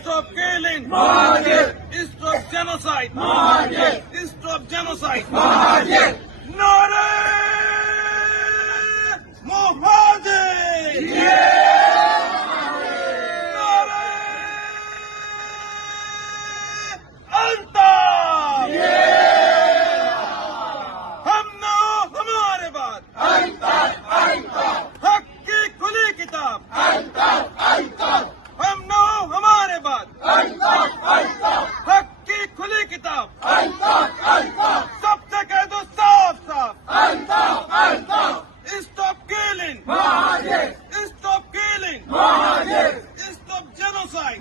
Stop killing! Stop genocide! Stop genocide! Nare Muhammad! Nare Anta! हम ना हमारे बाद हक की खुली किताब हम ना हमारे बाद हक की खुली किताब सबसे कह दो साफ साफ stop killing stop killing stop genocide